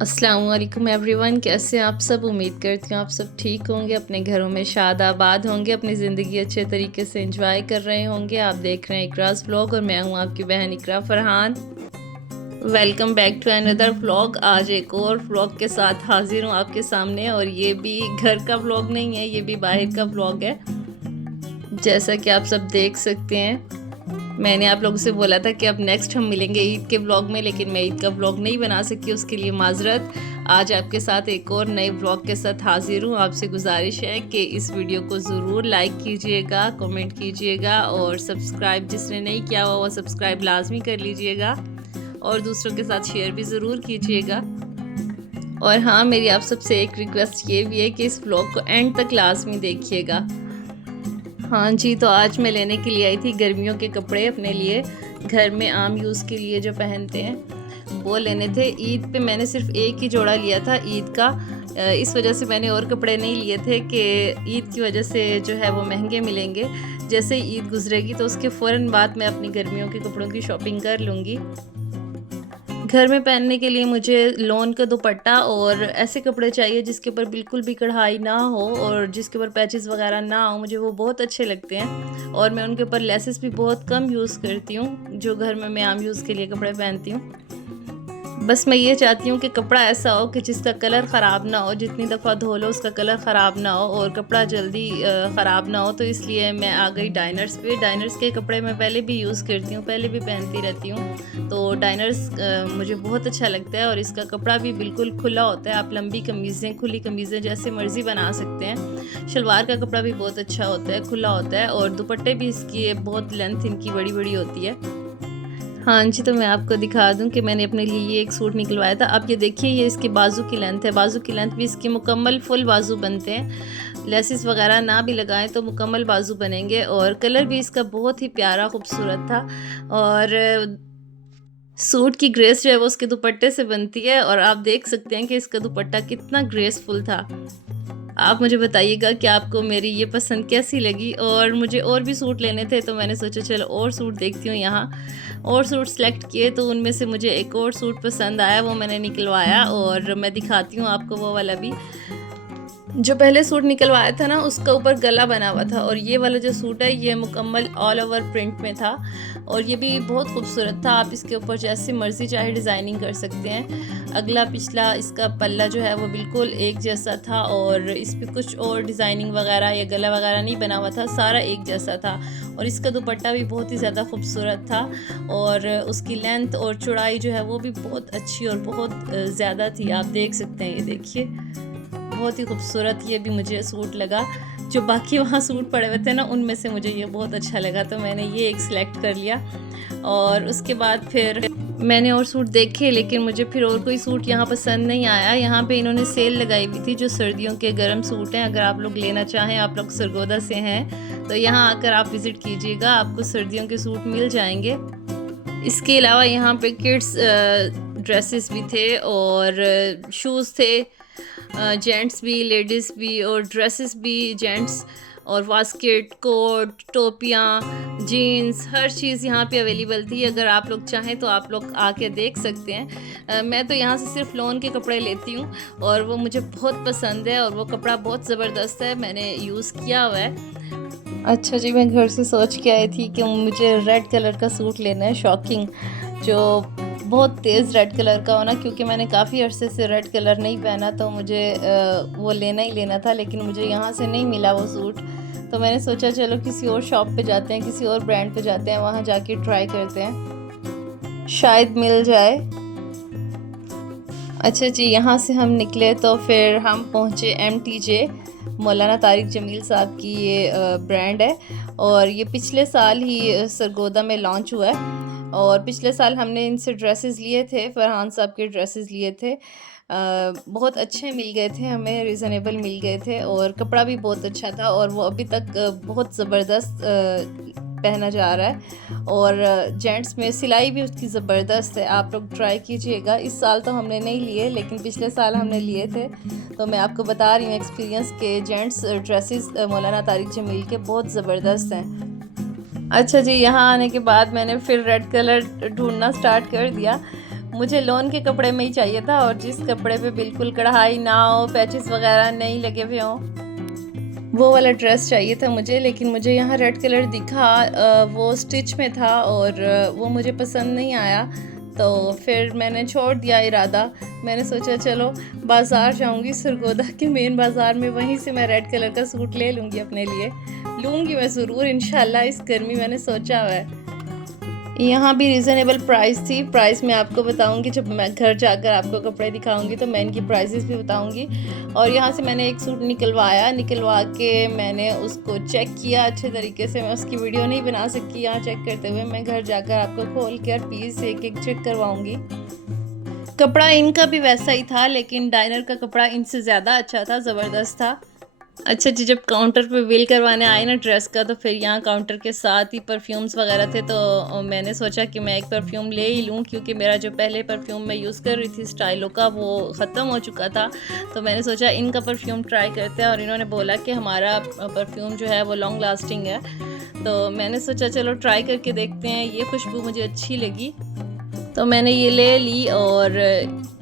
अस्सलाम वालेकुम एवरीवन, कैसे हैं आप सब। उम्मीद करती हूँ आप सब ठीक होंगे, अपने घरों में शाद आबाद होंगे, अपनी ज़िंदगी अच्छे तरीके से एंजॉय कर रहे होंगे। आप देख रहे हैं इकरास व्लॉग और मैं हूँ आपकी बहन Iqra Farhan. Welcome back to another vlog. आज एक और व्लॉग के साथ हाजिर हूँ आपके सामने, और ये भी घर का व्लॉग नहीं है, ये भी बाहर का व्लॉग है। जैसा कि आप सब देख सकते हैं, मैंने आप लोगों से बोला था कि अब नेक्स्ट हम मिलेंगे ईद के व्लॉग में, लेकिन मैं ईद का व्लॉग नहीं बना सकी, उसके लिए माजरत। आज आपके साथ एक और नए व्लॉग के साथ हाजिर हूँ। आपसे गुजारिश है कि इस वीडियो को ज़रूर लाइक कीजिएगा, कमेंट कीजिएगा, और सब्सक्राइब जिसने नहीं किया हुआ वो सब्सक्राइब लाजमी कर लीजिएगा, और दूसरों के साथ शेयर भी ज़रूर कीजिएगा। और हाँ, मेरी आप सबसे एक रिक्वेस्ट ये भी है कि इस व्लॉग को एंड तक लाजमी देखिएगा। हाँ जी, तो आज मैं लेने के लिए आई थी गर्मियों के कपड़े अपने लिए, घर में आम यूज़ के लिए जो पहनते हैं वो लेने थे। ईद पे मैंने सिर्फ एक ही जोड़ा लिया था ईद का, इस वजह से मैंने और कपड़े नहीं लिए थे कि ईद की वजह से जो है वो महंगे मिलेंगे। जैसे ही ईद गुजरेगी तो उसके फ़ौरन बाद मैं अपनी गर्मियों के कपड़ों की शॉपिंग कर लूँगी। घर में पहनने के लिए मुझे लॉन का दुपट्टा और ऐसे कपड़े चाहिए जिसके ऊपर बिल्कुल भी कढ़ाई ना हो और जिसके ऊपर पैचेस वगैरह ना हो, मुझे वो बहुत अच्छे लगते हैं। और मैं उनके ऊपर लेसेस भी बहुत कम यूज़ करती हूँ, जो घर में मैं आम यूज़ के लिए कपड़े पहनती हूँ। बस मैं ये चाहती हूँ कि कपड़ा ऐसा हो कि जिसका कलर ख़राब ना हो, जितनी दफ़ा धो लो उसका कलर ख़राब ना हो और कपड़ा जल्दी ख़राब ना हो। तो इसलिए मैं आ गई डाइनर्स पे। डाइनर्स के कपड़े मैं पहले भी यूज़ करती हूँ, पहले भी पहनती रहती हूँ, तो डाइनर्स मुझे बहुत अच्छा लगता है। और इसका कपड़ा भी बिल्कुल खुला होता है, आप लंबी कमीज़ें, खुली कमीज़ें जैसे मर्ज़ी बना सकते हैं। शलवार का कपड़ा भी बहुत अच्छा होता है, खुला होता है, और दुपट्टे भी इसकी बहुत लेंथ इनकी बड़ी बड़ी होती है। हाँ जी, तो मैं आपको दिखा दूं कि मैंने अपने लिए ये एक सूट निकलवाया था। आप ये देखिए, ये इसकी बाजू की लेंथ है, बाजू की लेंथ भी इसकी मुकम्मल फुल बाजू बनते हैं। लेसिस वगैरह ना भी लगाएं तो मुकम्मल बाजू बनेंगे, और कलर भी इसका बहुत ही प्यारा खूबसूरत था। और सूट की ग्रेस जो है वो उसके दुपट्टे से बनती है, और आप देख सकते हैं कि इसका दुपट्टा कितना ग्रेसफुल था। आप मुझे बताइएगा कि आपको मेरी ये पसंद कैसी लगी। और मुझे और भी सूट लेने थे, तो मैंने सोचा चलो और सूट देखती हूँ। यहाँ और सूट सेलेक्ट किए तो उनमें से मुझे एक और सूट पसंद आया, वो मैंने निकलवाया, और मैं दिखाती हूँ आपको वो वाला भी। जो पहले सूट निकलवाया था ना, उसका ऊपर गला बना हुआ था, और ये वाला जो सूट है ये मुकम्मल ऑल ओवर प्रिंट में था, और ये भी बहुत खूबसूरत था। आप इसके ऊपर जैसी मर्ज़ी चाहे डिज़ाइनिंग कर सकते हैं। अगला पिछला इसका पल्ला जो है वो बिल्कुल एक जैसा था, और इस पर कुछ और डिज़ाइनिंग वगैरह या गला वगैरह नहीं बना हुआ था, सारा एक जैसा था। और इसका दुपट्टा भी बहुत ही ज़्यादा खूबसूरत था, और उसकी लेंथ और चौड़ाई जो है वो भी बहुत अच्छी और बहुत ज़्यादा थी। आप देख सकते हैं, ये देखिए बहुत ही खूबसूरत ये भी मुझे सूट लगा। जो बाकी वहाँ सूट पड़े हुए थे ना, उनमें से मुझे ये बहुत अच्छा लगा, तो मैंने ये एक सिलेक्ट कर लिया। और उसके बाद फिर मैंने और सूट देखे, लेकिन मुझे फिर और कोई सूट यहाँ पसंद नहीं आया। यहाँ पे इन्होंने सेल लगाई हुई थी, जो सर्दियों के गर्म सूट हैं। अगर आप लोग लेना चाहें, आप लोग सरगोदा से हैं, तो यहाँ आकर आप विज़िट कीजिएगा, आपको सर्दियों के सूट मिल जाएंगे। इसके अलावा यहाँ पे किड्स ड्रेसेस भी थे, और शूज़ थे, जेंट्स भी, लेडीज़ भी, और ड्रेसेस भी जेंट्स, और वास्केट, कोट, टोपियाँ, जीन्स, हर चीज़ यहाँ पे अवेलेबल थी। अगर आप लोग चाहें तो आप लोग आके देख सकते हैं। मैं तो यहाँ से सिर्फ लॉन के कपड़े लेती हूँ, और वो मुझे बहुत पसंद है, और वो कपड़ा बहुत ज़बरदस्त है, मैंने यूज़ किया हुआ है। अच्छा जी, मैं घर से सोच के आई थी कि मुझे रेड कलर का सूट लेना है, शॉकिंग, जो बहुत तेज़ रेड कलर का हो ना, क्योंकि मैंने काफ़ी अरसे से रेड कलर नहीं पहना, तो मुझे वो लेना ही लेना था, लेकिन मुझे यहाँ से नहीं मिला वो सूट। तो मैंने सोचा चलो किसी और शॉप पे जाते हैं, किसी और ब्रांड पे जाते हैं, वहाँ जाके ट्राई करते हैं, शायद मिल जाए। अच्छा जी, यहाँ से हम निकले तो फिर हम पहुँचे MTJ, मौलाना तारिक जमील साहब की ये ब्रांड है, और ये पिछले साल ही सरगोदा में लॉन्च हुआ है। और पिछले साल हमने इनसे ड्रेसेस लिए थे, फरहान साहब के ड्रेसेस लिए थे, बहुत अच्छे मिल गए थे हमें, रिज़नेबल मिल गए थे, और कपड़ा भी बहुत अच्छा था, और वो अभी तक बहुत ज़बरदस्त पहना जा रहा है। और जेंट्स में सिलाई भी उसकी ज़बरदस्त है, आप लोग ट्राई कीजिएगा। इस साल तो हमने नहीं लिए, लेकिन पिछले साल हमने लिए थे, तो मैं आपको बता रही हूँ एक्सपीरियंस के जेंट्स ड्रेसेस मौलाना तारिक जमील के बहुत ज़बरदस्त हैं। अच्छा जी, यहाँ आने के बाद मैंने फिर रेड कलर ढूंढना स्टार्ट कर दिया। मुझे लॉन के कपड़े में ही चाहिए था, और जिस कपड़े पे बिल्कुल कढ़ाई ना हो, पैचेस वगैरह नहीं लगे हुए हों, वो वाला ड्रेस चाहिए था मुझे। लेकिन मुझे यहाँ रेड कलर दिखा, वो स्टिच में था और वो मुझे पसंद नहीं आया, तो फिर मैंने छोड़ दिया इरादा। मैंने सोचा चलो बाज़ार जाऊँगी, सरगोदा के मेन बाज़ार में, वहीं से मैं रेड कलर का सूट ले लूँगी अपने लिए। लूँगी मैं ज़रूर इंशाल्लाह इस गर्मी, मैंने सोचा हुआ है। यहाँ भी रीज़नेबल प्राइस थी। प्राइस मैं आपको बताऊँगी जब मैं घर जाकर आपको कपड़े दिखाऊँगी, तो मैं इनकी प्राइसेस भी बताऊँगी। और यहाँ से मैंने एक सूट निकलवा के मैंने उसको चेक किया अच्छे तरीके से। मैं उसकी वीडियो नहीं बना सकती यहाँ चेक करते हुए, मैं घर जाकर आपको खोल कर पीस एक एक चेक करवाऊँगी। कपड़ा इनका भी वैसा ही था, लेकिन डाइनर का कपड़ा इनसे ज़्यादा अच्छा था, ज़बरदस्त था। अच्छा जी, जब काउंटर पे बिल करवाने आए ना ड्रेस का, तो फिर यहाँ काउंटर के साथ ही परफ्यूम्स वगैरह थे, तो मैंने सोचा कि मैं एक परफ्यूम ले ही लूँ, क्योंकि मेरा जो पहले परफ्यूम मैं यूज़ कर रही थी स्टाइलो का, वो ख़त्म हो चुका था। तो मैंने सोचा इनका परफ्यूम ट्राई करते हैं, और इन्होंने बोला कि हमारा परफ्यूम जो है वो लॉन्ग लास्टिंग है, तो मैंने सोचा चलो ट्राई करके देखते हैं। ये खुशबू मुझे अच्छी लगी, तो मैंने ये ले ली, और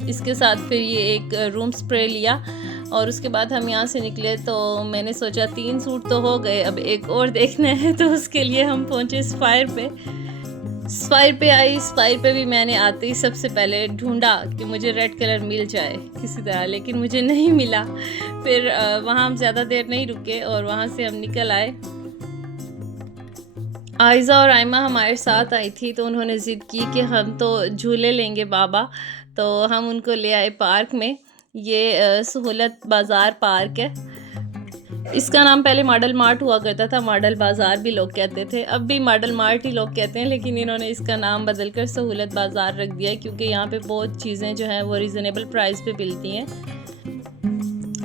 इसके साथ फिर ये एक रूम स्प्रे लिया। और उसके बाद हम यहाँ से निकले, तो मैंने सोचा 3 सूट तो हो गए, अब एक और देखना है, तो उसके लिए हम पहुँचे स्पायर पे। स्पायर पे आई। स्पायर पे भी मैंने आते ही सबसे पहले ढूंढा कि मुझे रेड कलर मिल जाए किसी तरह, लेकिन मुझे नहीं मिला। फिर वहाँ हम ज़्यादा देर नहीं रुके और वहाँ से हम निकल आए। आयज़ा और आयमा हमारे साथ आई थी, तो उन्होंने ज़िद की कि हम तो झूले लेंगे बाबा, तो हम उनको ले आए पार्क में। ये सहूलत बाज़ार पार्क है। इसका नाम पहले मॉडल मार्ट हुआ करता था, मॉडल बाज़ार भी लोग कहते थे, अब भी मॉडल मार्ट ही लोग कहते हैं, लेकिन इन्होंने इसका नाम बदल कर सहूलत बाज़ार रख दिया है, क्योंकि यहाँ पे बहुत चीज़ें जो हैं वो रीज़नेबल प्राइस पे मिलती हैं।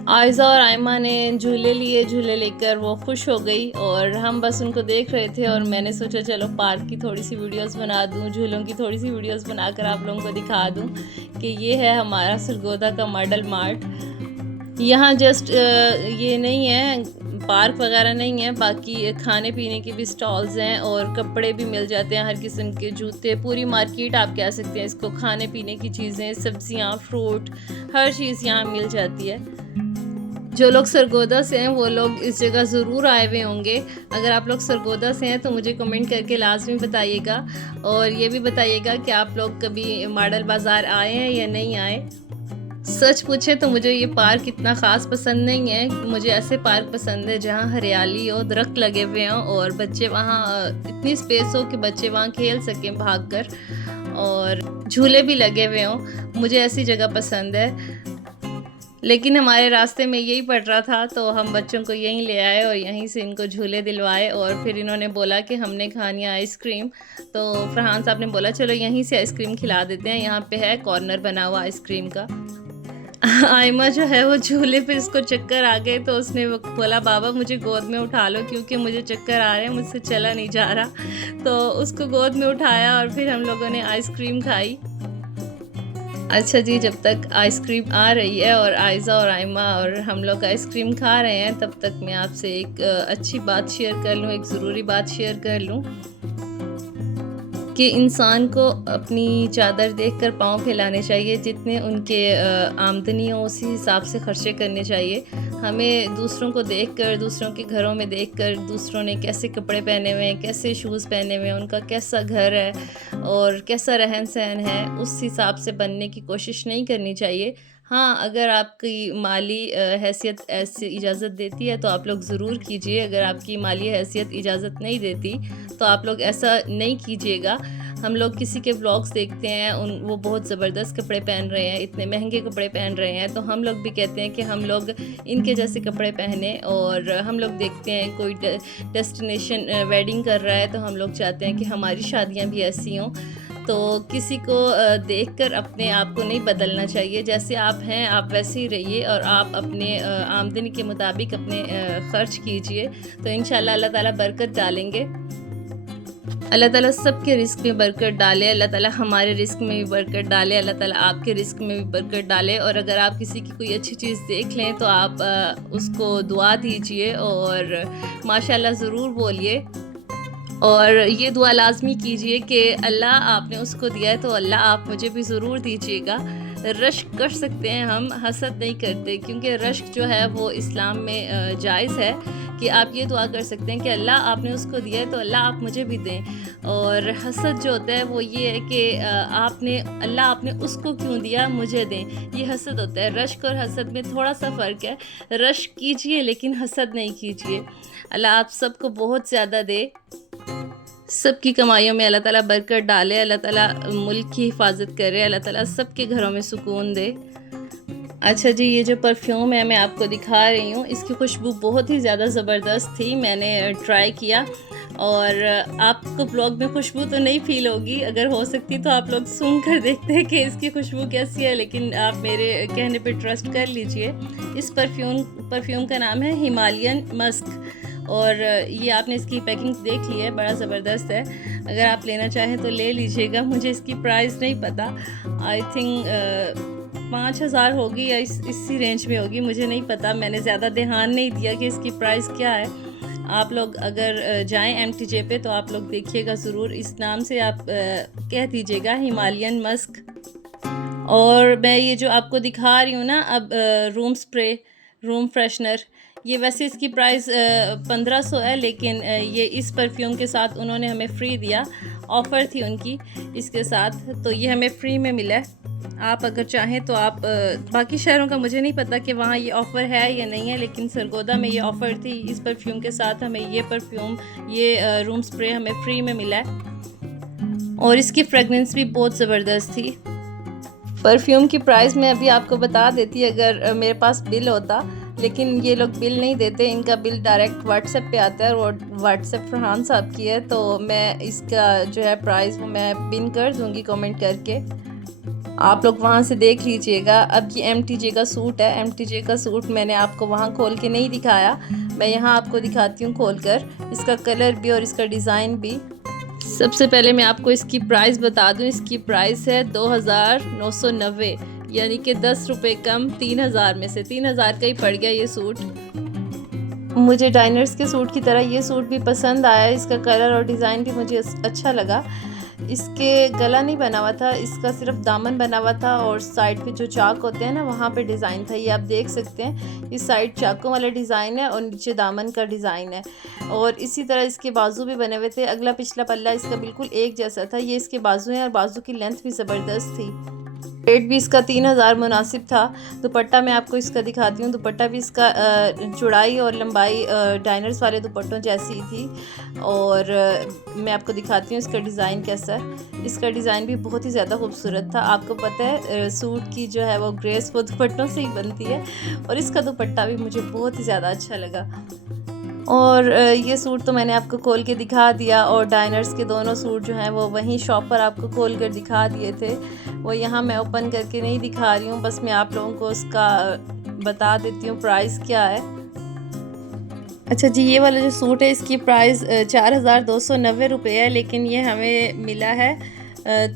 आयज़ा और आयमा ने झूले लिए, झूले लेकर वो खुश हो गई, और हम बस उनको देख रहे थे। और मैंने सोचा चलो पार्क की थोड़ी सी वीडियोस बना दूं, झूलों की थोड़ी सी वीडियोस बनाकर आप लोगों को दिखा दूं कि ये है हमारा सरगोदा का मॉडल मार्ट। यहाँ जस्ट ये नहीं है, पार्क वगैरह नहीं है, बाकी खाने पीने के भी स्टॉल्स हैं, और कपड़े भी मिल जाते हैं, हर किस्म के जूते, पूरी मार्केट आप कह सकते हैं इसको। खाने पीने की चीज़ें, सब्जियाँ, फ्रूट, हर चीज़ यहाँ मिल जाती है। जो लोग सरगोदा से हैं वो लोग इस जगह ज़रूर आए हुए होंगे। अगर आप लोग सरगोदा से हैं तो मुझे कमेंट करके लाजमी बताइएगा, और ये भी बताइएगा कि आप लोग कभी मॉडल बाज़ार आए हैं या नहीं आए। सच पूछे तो मुझे ये पार्क इतना ख़ास पसंद नहीं है। मुझे ऐसे पार्क पसंद है जहाँ हरियाली हो, दरख्त लगे हुए हों, और बच्चे वहाँ इतनी स्पेस हो कि बच्चे वहाँ खेल सकें भाग कर, और झूले भी लगे हुए हों। मुझे ऐसी जगह पसंद है। लेकिन हमारे रास्ते में यही पड़ रहा था, तो हम बच्चों को यहीं ले आए और यहीं से इनको झूले दिलवाए। और फिर इन्होंने बोला कि हमने खानी है आइसक्रीम, तो फरहान साहब ने बोला चलो यहीं से आइसक्रीम खिला देते हैं, यहाँ पे है कॉर्नर बना हुआ आइसक्रीम का। आयमा जो है वो झूले पे इसको चक्कर आ गए, तो उसने बोला बाबा मुझे गोद में उठा लो, क्योंकि मुझे चक्कर आ रहे हैं, मुझसे चला नहीं जा रहा। तो उसको गोद में उठाया और फिर हम लोगों ने आइसक्रीम खाई। अच्छा जी, जब तक आइसक्रीम आ रही है और आयज़ा और आयमा और हम लोग आइसक्रीम खा रहे हैं, तब तक मैं आपसे एक अच्छी बात शेयर कर लूँ, एक ज़रूरी बात शेयर कर लूँ कि इंसान को अपनी चादर देखकर पाँव फैलाने चाहिए। जितने उनके आमदनी हो उसी हिसाब से खर्चे करने चाहिए। हमें दूसरों को देखकर, दूसरों के घरों में देखकर, दूसरों ने कैसे कपड़े पहने हुए हैं, कैसे शूज़ पहने हुए हैं, उनका कैसा घर है और कैसा रहन सहन है, उस हिसाब से बनने की कोशिश नहीं करनी चाहिए। हाँ, अगर आपकी माली हैसियत ऐसी इजाज़त देती है तो आप लोग ज़रूर कीजिए। अगर आपकी माली हैसियत इजाज़त नहीं देती तो आप लोग ऐसा नहीं कीजिएगा। हम लोग किसी के व्लॉग्स देखते हैं, वो बहुत ज़बरदस्त कपड़े पहन रहे हैं, इतने महंगे कपड़े पहन रहे हैं, तो हम लोग भी कहते हैं कि हम लोग इनके जैसे कपड़े पहने। और हम लोग देखते हैं कोई डेस्टिनेशन वेडिंग कर रहा है, तो हम लोग चाहते हैं कि हमारी शादियाँ भी ऐसी हों। तो किसी को देखकर अपने आप को नहीं बदलना चाहिए। जैसे आप हैं आप वैसे ही रहिए, और आप अपने आमदनी के मुताबिक अपने ख़र्च कीजिए, तो इंशाल्लाह अल्लाह ताला बरकत डालेंगे। अल्लाह ताला सबके रिस्क में बरकत डाले, अल्लाह ताला हमारे रिस्क में भी बरकत डाले, अल्लाह ताला आपके रिस्क में भी बरकत डाले। और अगर आप किसी की कोई अच्छी चीज़ देख लें तो आप उसको दुआ दीजिए और माशाल्लाह ज़रूर बोलिए। और ये दुआ लाज़मी कीजिए कि अल्लाह आपने उसको दिया है तो अल्लाह आप मुझे भी ज़रूर दीजिएगा। रश्क कर सकते हैं हम, हसद नहीं करते, क्योंकि रश्क जो है वो इस्लाम में जायज़ है कि आप ये दुआ कर सकते हैं कि अल्लाह आपने उसको दिया है तो अल्लाह आप मुझे भी दें। और हसद जो होता है वो ये है कि अल्लाह आपने उसको क्यों दिया, मुझे दें, ये हसद होता है। रश्क और हसद में थोड़ा सा फ़र्क है। रश्क कीजिए लेकिन हसद नहीं कीजिए। अल्लाह आप सबको बहुत ज़्यादा दे, सबकी कमाइयों में अल्लाह ताला बरकत डाले, अल्लाह ताला मुल्क की हिफाजत करे, अल्लाह ताला सबके घरों में सुकून दे। अच्छा जी, ये जो परफ्यूम है मैं आपको दिखा रही हूँ, इसकी खुशबू बहुत ही ज़्यादा ज़बरदस्त थी। मैंने ट्राई किया और आपको ब्लॉग में खुशबू तो नहीं फ़ील होगी, अगर हो सकती तो आप लोग सूंघ कर देखते हैं कि इसकी खुशबू कैसी है, लेकिन आप मेरे कहने पे ट्रस्ट कर लीजिए। इस परफ्यूम का नाम है हिमालयन मस्क और ये आपने इसकी पैकिंग देख ली है, बड़ा ज़बरदस्त है। अगर आप लेना चाहें तो ले लीजिएगा। मुझे इसकी प्राइस नहीं पता, आई थिंक 5,000 होगी या इसी रेंज में होगी, मुझे नहीं पता। मैंने ज़्यादा ध्यान नहीं दिया कि इसकी प्राइस क्या है। आप लोग अगर जाएं MTJ पे तो आप लोग देखिएगा ज़रूर, इस नाम से आप कह दीजिएगा हिमालयन मस्क। और मैं ये जो आपको दिखा रही हूँ ना अब रूम स्प्रे, रूम फ्रेशनर, ये वैसे इसकी प्राइस 1500 है, लेकिन ये इस परफ्यूम के साथ उन्होंने हमें फ्री दिया, ऑफ़र थी उनकी इसके साथ, तो ये हमें फ्री में मिला है। आप अगर चाहें तो आप बाकी शहरों का मुझे नहीं पता कि वहाँ ये ऑफ़र है या नहीं है, लेकिन सरगोदा में ये ऑफ़र थी। इस परफ्यूम के साथ हमें ये परफ्यूम, ये रूम स्प्रे हमें फ्री में मिला है और इसकी फ्रेगरेंस भी बहुत ज़बरदस्त थी। परफ्यूम की प्राइस मैं अभी आपको बता देती अगर मेरे पास बिल होता, लेकिन ये लोग बिल नहीं देते, इनका बिल डायरेक्ट व्हाट्सएप पे आता है और व्हाट्सएप फरहान साहब की है, तो मैं इसका जो है प्राइस वो मैं पिन कर दूँगी कमेंट करके, आप लोग वहाँ से देख लीजिएगा। अब ये MTJ का सूट है, MTJ का सूट मैंने आपको वहाँ खोल के नहीं दिखाया, मैं यहाँ आपको दिखाती हूँ खोल कर, इसका कलर भी और इसका डिज़ाइन भी। सबसे पहले मैं आपको इसकी प्राइस बता दूं, इसकी प्राइस है 2,990, यानी कि 10 रुपये कम 3,000 में से 3,000 का ही पड़ गया ये सूट। मुझे डाइनर्स के सूट की तरह ये सूट भी पसंद आया, इसका कलर और डिज़ाइन भी मुझे अच्छा लगा। इसके गला नहीं बना हुआ था, इसका सिर्फ दामन बना हुआ था और साइड पे जो चाक होते हैं ना वहाँ पे डिज़ाइन था, ये आप देख सकते हैं। इस साइड चाकों वाला डिज़ाइन है और नीचे दामन का डिज़ाइन है और इसी तरह इसके बाजू भी बने हुए थे। अगला पिछला पल्ला इसका बिल्कुल एक जैसा था। ये इसके बाजू हैं और बाजू की लेंथ भी ज़बरदस्त थी। रेट भी इसका 3,000 मुनासिब था। दुपट्टा मैं आपको इसका दिखाती हूँ, दुपट्टा भी इसका चौड़ाई और लंबाई डाइनर्स वाले दुपट्टों जैसी थी और मैं आपको दिखाती हूँ इसका डिज़ाइन कैसा है। इसका डिज़ाइन भी बहुत ही ज़्यादा खूबसूरत था। आपको पता है सूट की जो है वो ग्रेस वो दुपट्टों से ही बनती है और इसका दुपट्टा भी मुझे बहुत ही ज़्यादा अच्छा लगा। और ये सूट तो मैंने आपको खोल के दिखा दिया और डाइनर्स के दोनों सूट जो हैं वो वहीं शॉप पर आपको खोल कर दिखा दिए थे, वो यहाँ मैं ओपन करके नहीं दिखा रही हूँ, बस मैं आप लोगों को उसका बता देती हूँ प्राइस क्या है। अच्छा जी, ये वाला जो सूट है इसकी प्राइस 4,290 रुपये है, लेकिन ये हमें मिला है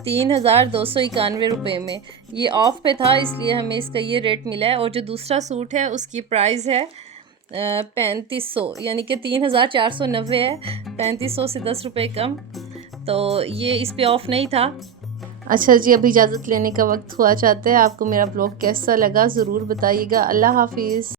3,291 रुपये में। ये ऑफ़ पे था इसलिए हमें इसका ये रेट मिला है। और जो दूसरा सूट है उसकी प्राइस है 3,500, यानी कि 3,490 है, 3,500 से 10 रुपये कम, तो ये इस पे ऑफ़ नहीं था। अच्छा जी, अब इजाज़त लेने का वक्त हुआ चाहता है। आपको मेरा ब्लॉग कैसा लगा ज़रूर बताइएगा। अल्लाह हाफ़िज़।